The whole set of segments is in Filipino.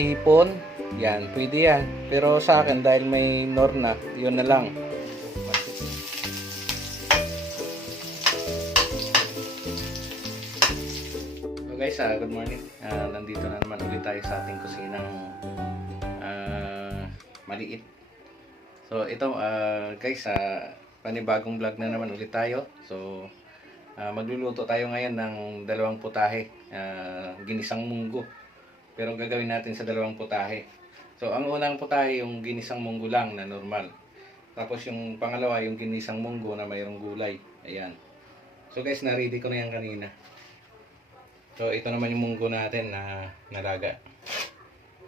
Hipon, yan, pwede yan. Pero sa akin, dahil may nor na, yun na lang. So guys, good morning. Nandito na naman ulit tayo sa ating kusinang maliit. So ito guys, panibagong vlog na naman ulit tayo. So magluluto tayo ngayon ng dalawang putahe, ginisang munggo. Pero gagawin natin sa dalawang putahe. So ang unang putahe yung ginisang munggo lang na normal. Tapos yung pangalawa yung ginisang munggo na mayroong gulay. Ayan. So guys, na-ready ko na yan kanina. So ito naman yung munggo natin na nalaga.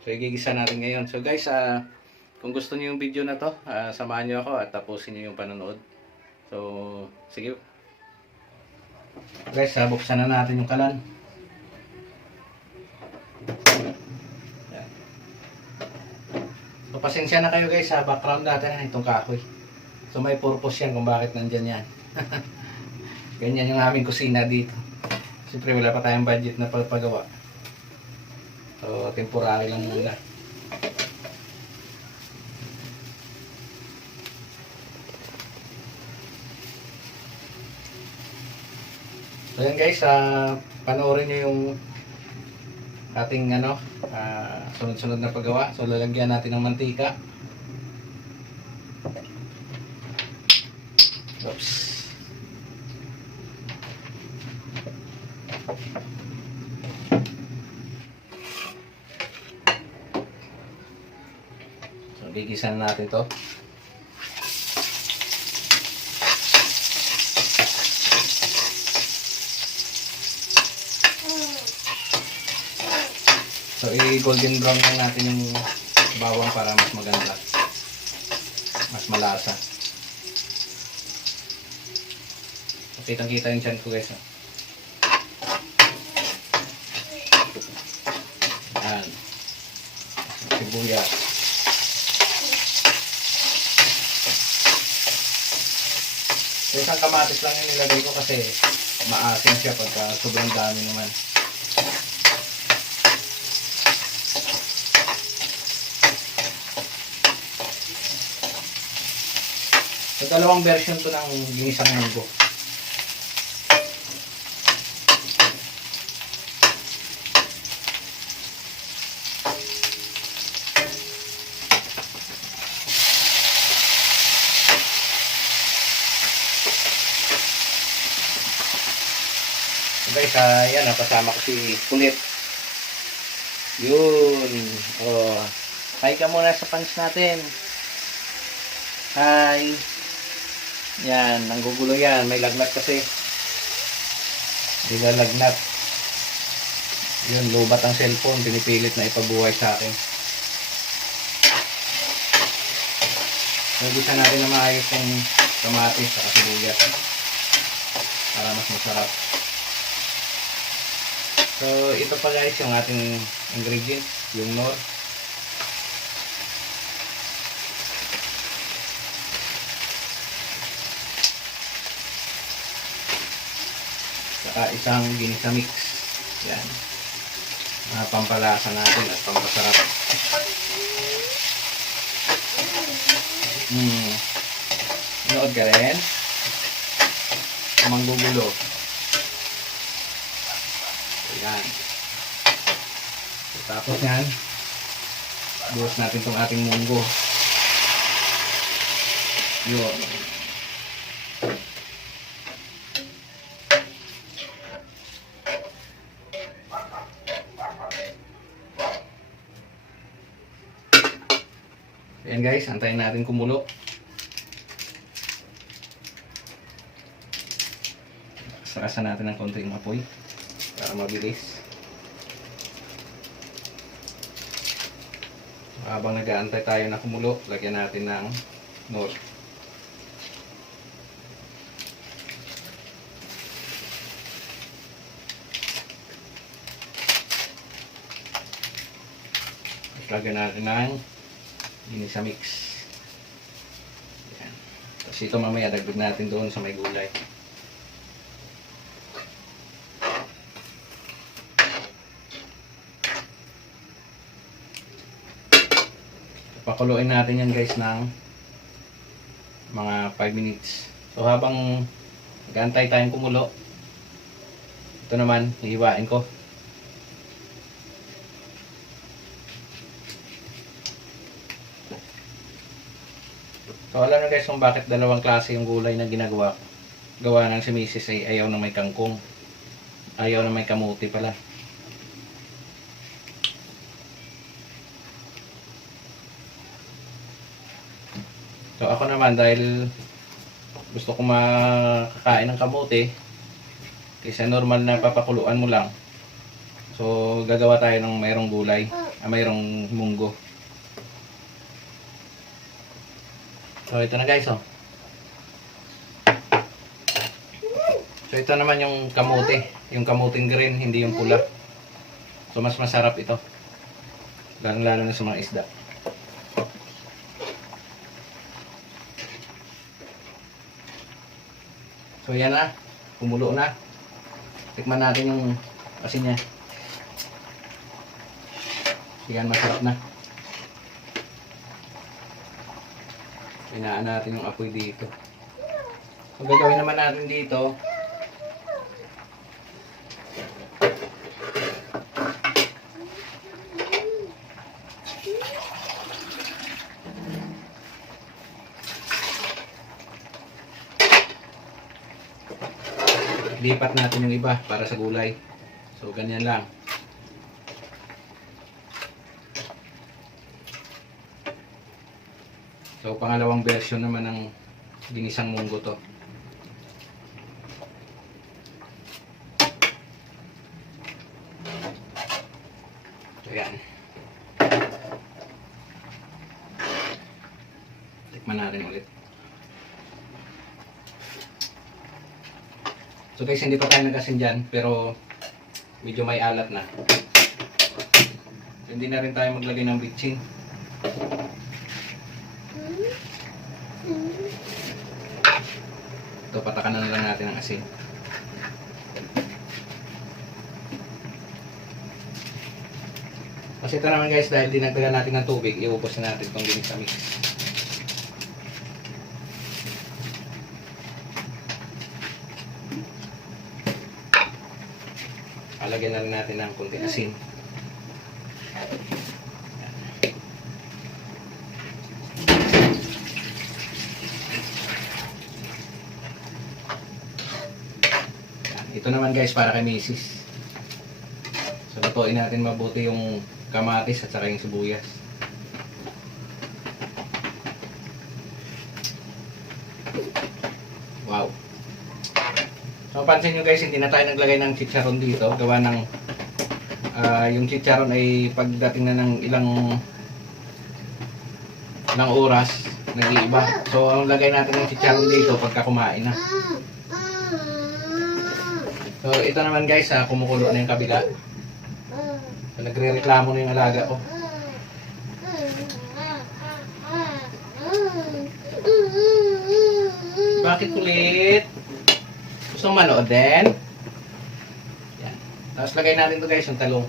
So igigisa natin ngayon. So guys, kung gusto niyo yung video na to, samahan niyo ako at tapusin niyo yung panonood. So sige. Guys, buksan na natin yung kalan. Yan. So pasensya na kayo guys sa background natin, itong kahoy. So may purpose yan kung bakit nandyan yan. Ganyan yung aming kusina dito. Siyempre wala pa tayong budget na pagpagawa. So temporary lang muna. So yan guys, panoorin nyo yung ating sunod-sunod na paggawa. So lalagyan natin ng mantika. Oops. So gigisan natin to. So i-golden brown lang natin yung bawang para mas maganda. Mas malasa. So, kitang-kita yung tiyan ko guys. Ayan. Sibuyas. So isang kamatis lang yung nilagay ko kasi maasim siya pagka sobrang dami naman. So, dalawang version to ng ginisang munggo. So guys, yan, napasama ko si Kulit. Yun. Oh, hi ka muna sa fans natin. Hi. Yan, nanggugulo yan. May lagnat kasi. Hindi na lagnat. Yun, lubat ang cellphone. Pinipilit na ipabuhay sa akin. So, bisa natin na maayos yung kamatis at sibuyas. Para mas masarap. So, ito pa guys yung ating ingredients. Yung nor. Isang ginisa mix. Yan. Mga pampalasa natin at pampasarap. Nood ka rin. Manggugulo. Yan. So, tapos yan. Buhos natin itong ating munggo. Yun. Ayan guys, antayin natin kumulo. Sarasan natin ng konting apoy para mabilis. Habang nag-aantay tayo na kumulo, lagyan natin ng nor. Lagyan natin ng ginisa mix. Ayan. Tapos ito mamaya dagdag natin doon sa may gulay. Pakuluin natin yan guys ng mga 5 minutes. So habang nag-aantay tayong kumulo, ito naman, hihiwain ko. So alam nyo guys kung bakit dalawang klase yung gulay na ginagawa. Gawa ng si Mrs. ay ayaw na may kangkong. Ayaw na may kamuti pala. So ako naman dahil gusto ko makakain ng kamuti, kasi normal na papakuluan mo lang. So gagawa tayo ng mayroong gulay, mayroong munggo. So ito na guys, oh. So ito naman yung kamuti, yung kamuting green, hindi yung pula. So mas masarap ito. Lalo na sa mga isda. So yan na, kumulo na. Tikman natin yung asin niya. So yan, masarap na. Hinaan natin yung apoy dito. So gagawin naman natin dito, lipat natin yung iba para sa gulay. So ganyan lang. So pangalawang version naman ng ginisang munggo to. So yan. Tikman natin ulit. So guys, hindi pa tayo nag-asin dyan, pero medyo may alat na. Hindi na rin tayo maglagay ng bitchin. Ito, patakan na lang natin ang asin. Kasi ito naman guys, dahil dinagdagan natin ng tubig, iubos na natin itong ginisa mix. Alagyan na rin natin ng kunti asin. Ito naman guys para kay Mrs. So lutuin natin mabuti yung kamatis at saka yung sibuyas. Wow. So pansin nyo guys, hindi na tayo naglagay ng chicharon dito. Gawa ng yung chicharon ay pagdating na ng ilang oras, nag-iiba. So ang lagay natin ng chicharon dito pagka kumain na. So ito naman guys, kumukulo na yung kabila. So, nagre-reklamo na yung alaga ko. Bakit kulit? Gusto mo manood din? Yan. Tapos lagay natin to guys yung talong.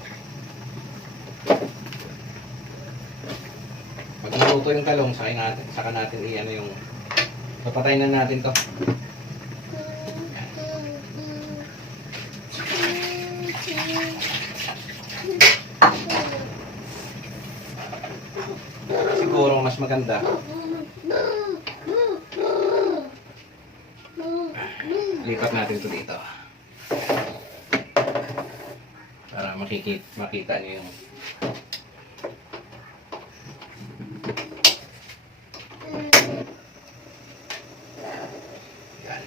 Pag naluto yung talong, saka natin i-ano yung papatayin na natin to. Siguro mas maganda lipat natin ito dito para makita nyo yung yan.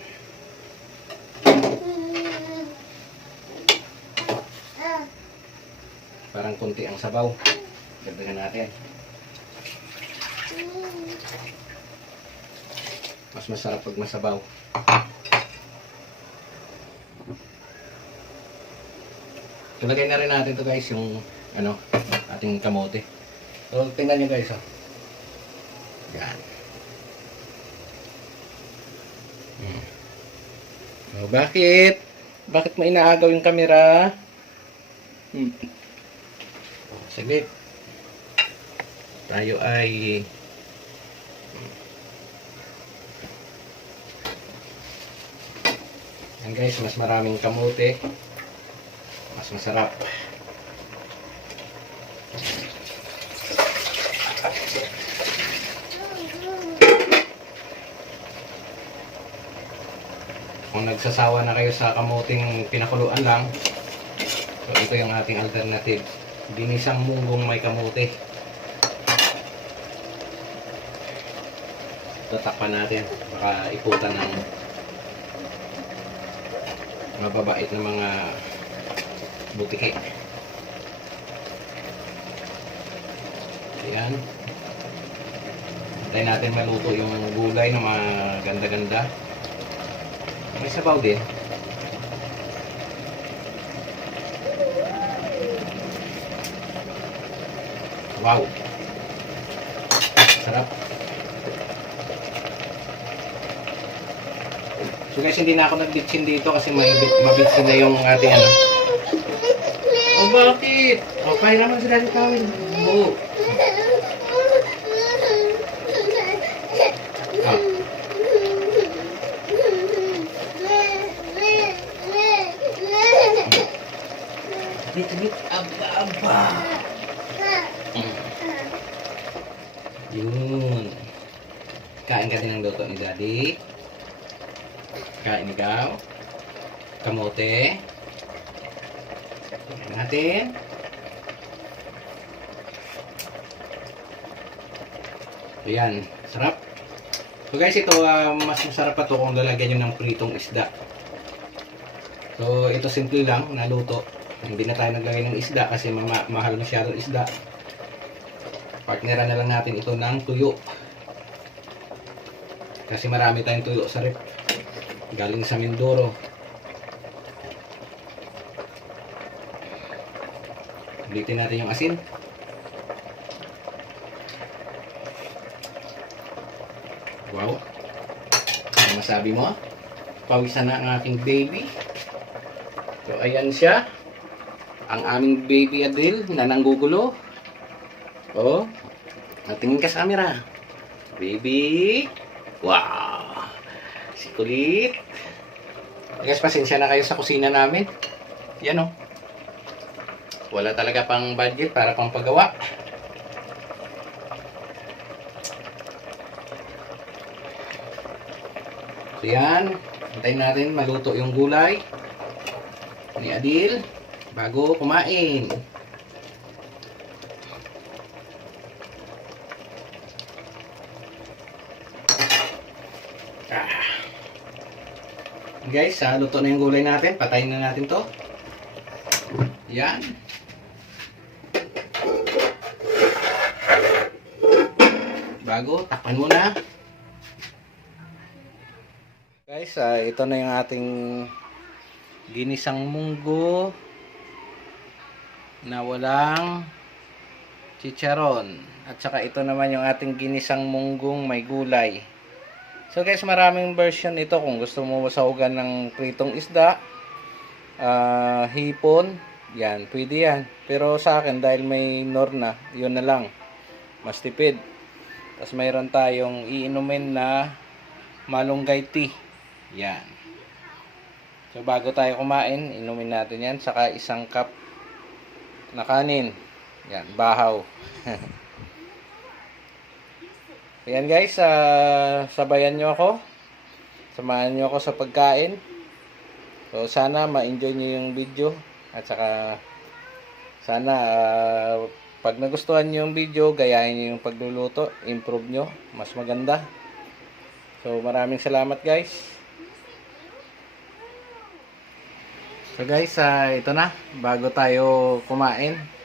Parang kunti ang sabaw, dagdagan natin. Mas masarap pag masabaw. Ilagay na rin natin to guys yung ating kamote. So tingnan nyo guys, oh. Yan. So, bakit mo inaagaw yung camera? Saglit. tayo ay yan guys, mas maraming kamote, mas masarap. Kung nagsasawa na kayo sa kamuting pinakuluan lang, so ito yung ating alternative. Ginisang munggong may kamote. Tatakpan natin, baka iputan ng mababait na mga butiki. Ayan. Hintayin natin maluto yung gulay na maganda-ganda. May sabaw din. Wow! Sarap. So guys, hindi na ako nagbitsin dito kasi mabitsin na yung ating ano. Oh, bakit? Okay naman sila dito kawin. Oo. Ah. Bit-bit, aba-aba. Yun. Kain ka din ng luto ni Daddy. Kain ikaw. Kamote. Kain natin. Ayan. Sarap. So guys, ito mas masarap pa to kung lalagyan nyo ng pritong isda. So ito simple lang na luto. Hindi na tayo naglagay ng isda kasi mahal masyado isda. Partneran na lang natin ito ng tuyo. Kasi marami tayong tuyo sa rep. Galing sa Mindoro. Ulitin natin yung asin. Wow. Ano masabi mo? Pawisan na ang aking baby. So ayan siya. Ang aming baby Adil na nanggugulo. Oh. Tingin ka sa camera. Baby. Wow. Si kulit. Guys, pasensya na kayo sa kusina namin. Yan oh. Wala talaga pang budget para pang paggawa. So yan. Hintayin natin maluto yung gulay ni Adil bago kumain. Guys, luto na yung gulay natin. Patayin na natin to. Yan. Bago, takpan muna. Guys, ito na yung ating ginisang munggo na walang chicharon. At saka ito naman yung ating ginisang munggong may gulay. So guys, maraming version ito kung gusto mo masahugan ng pritong isda, hipon, yan, pwede yan. Pero sa akin, dahil may nor na, yun na lang. Mas tipid. Tapos mayroon tayong iinumin na malunggay tea. Yan. So bago tayo kumain, inumin natin yan. Saka isang cup na kanin. Yan, bahaw. Ayan guys, sabayan nyo ako. Samahan nyo ako sa pagkain. So sana ma-enjoy nyo yung video. At saka sana pag nagustuhan nyo yung video, gayahin nyo yung pagluluto. Improve nyo, mas maganda. So maraming salamat guys. So guys, ito na. Bago tayo kumain.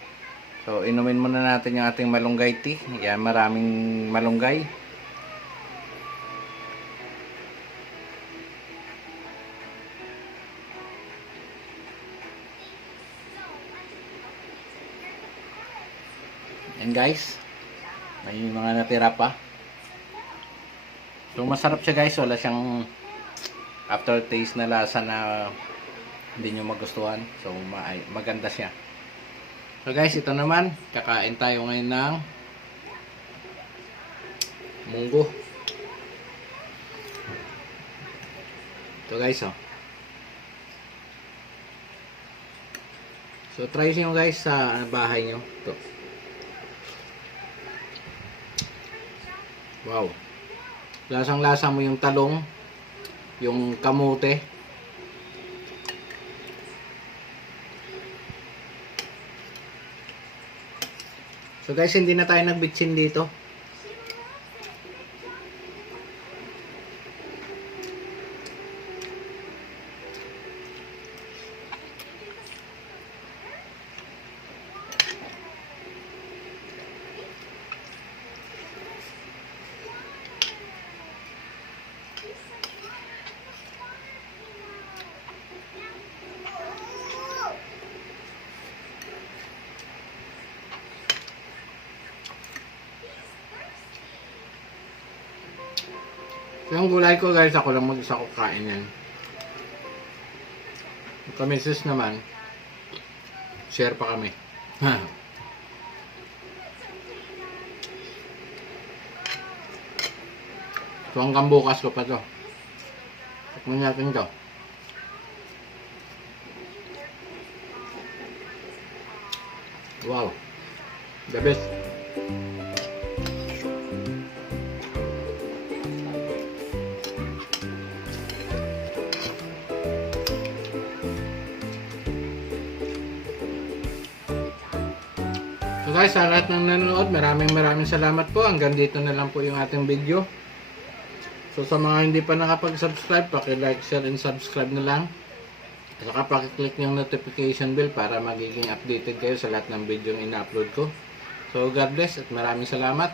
So, inumin muna natin yung ating malunggay tea. Yan, maraming malunggay. Yan guys. May mga natira pa. So, masarap siya guys. Wala siyang aftertaste na lasa na hindi nyo magustuhan. So, maganda siya. So guys, ito naman, kakain tayo ngayon ng munggo. Ito guys, oh. So try nyo guys sa bahay nyo. Ito. Wow. Lasang-lasa mo yung talong, yung kamote. So guys, hindi na tayo nagbitsin dito. Yung gulay ko guys, ako lang mag-isa ko kain yan. Yung kamisis naman, share pa kami. So hanggang bukas ko pa to. Tikman natin to. Wow. The best. So guys, sa lahat ng nanonood, maraming salamat po. Hanggang dito na lang po yung ating video. So sa mga hindi pa nakapag-subscribe, paki-like, share, and subscribe na lang. At saka paki-click yung notification bell para magiging updated kayo sa lahat ng video yung ina-upload ko. So God bless at maraming salamat.